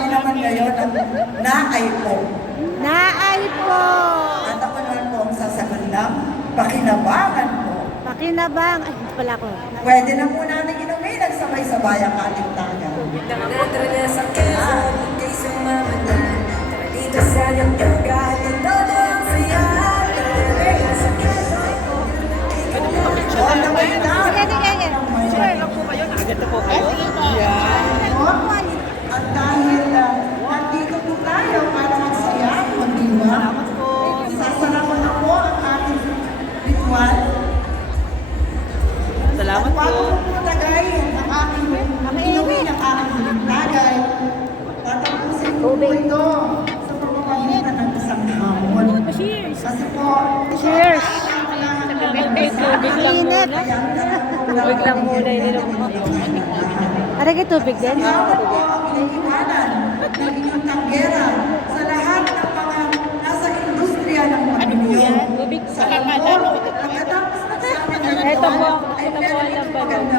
kami naman ngayon ang naay po. Naay po. At ako naman po ang sasagot ng pakinabangan po. Pakinabang. Ay, hindi pala ako. Pwede na po natin inumin ang sabay-sabay ang ating taga. Tara na sa Quezon, kay sumama na. Tara dito sa Yoga, ito na ang saya. Tara na sa Quezon. On the way down. Sige, sige. Sure. At dahil nandito po tayo para magsaya, magdiwa, sasara ko na po ang ating ritual. Salamat At bago po. po tagayin ang aking inumin ang aking tagay, tatapusin ko po ito sa pamamagitan ng isang hamon. Kasi po, Cheers. Init. Tubig lang muna ininom mo. Aray kayo tubig din? Yawa po ang iniiwanan ng inyong tanggera sa lahat ng mga nasa industriya ng pamilya. Tubig Sa pagkatapos ng sabi ng Ito po, ay ito po meron ang itong labanan.